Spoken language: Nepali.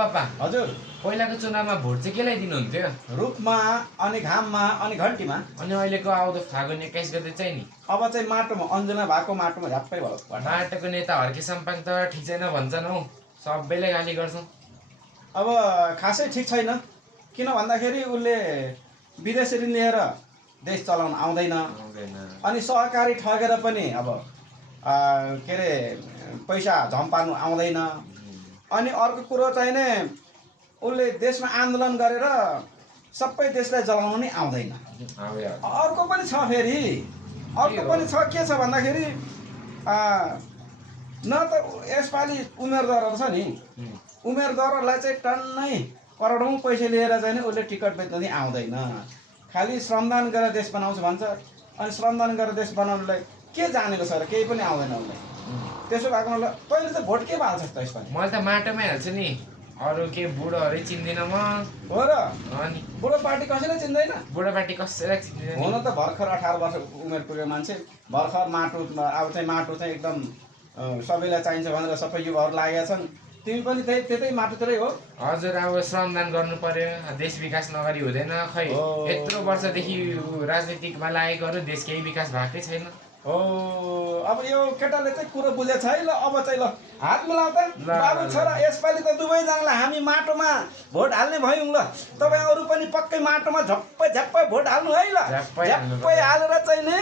बाबा हजुर पहिलाको चुनावमा भोट चाहिँ केलाई दिनुहुन्थ्यो रुखमा अनि घाममा अनि घन्टीमा अनि अहिलेको आउँदो फागुन 21 गते चाहिँ नि अब चाहिँ माटोमा अन्जना भएको माटोमा झ्याप्पै भयो बाटोको नेता हर्के सम्पाङ त ठिक छैन भन्छन् हौ सबैले गाली गर्छन् अब खासै ठिक छैन किन भन्दाखेरि उसले विदेशी ऋण लिएर देश चलाउन आउँदैन अनि सहकारी ठगेर पनि अब के अरे पैसा झम पार्नु आउँदैन अनि अर्को कुरो चाहिँ नि उसले देशमा आन्दोलन गरेर सबै देशलाई जलाउनु नि आउँदैन अर्को पनि छ फेरि अर्को पनि छ के छ भन्दाखेरि न त यसपालि उमेरद्वारा छ नि उमेरद्वारालाई चाहिँ टन्नै करोडौँ पैसा लिएर चाहिँ नि उसले टिकट बेच्न नि आउँदैन खालि श्रमदान गरेर देश बनाउँछ भन्छ अनि श्रमदान गरेर देश बनाउनुलाई के जानेको छ र केही पनि आउँदैन उसलाई त्यसो भएको मलाई तैँले चाहिँ भोट के हाल्छस् त यसपालि मैले त माटोमै हाल्छु नि अरू के बुढोहरू चिन्दिनँ म हो र अनि बुढो पार्टी कसैले चिन्दैन बुढो पार्टी कसैलाई चिन्दिनँ हुन त भर्खर 18 वर्ष उमेर पुगेको मान्छे भर्खर माटो अब चाहिँ माटो चाहिँ एकदम सबैलाई चाहिन्छ भनेर सबै युवाहरू लागेका छन् तिमी पनि त्यतै माटोतिरै हो हजुर अब श्रमदान गर्नु पर्यो देश विकास नगरी हुँदैन खै यत्रो वर्षदेखि राजनीतिकमा लागेकोहरू देश केही विकास भएकै छैन हो अब यो केटाले चाहिँ कुरो बुझेको छ है ल अब चाहिँ ल हात मिलाउ त बाबु छोरा यसपालि त दुवैजनालाई हामी माटोमा भोट हाल्ने भयौँ ल तपाईँ अरू पनि पक्कै माटोमा झप्पै झ्याप्पै भोट हाल्नु है ल झ्याप्पै हालेर चाहिँ नि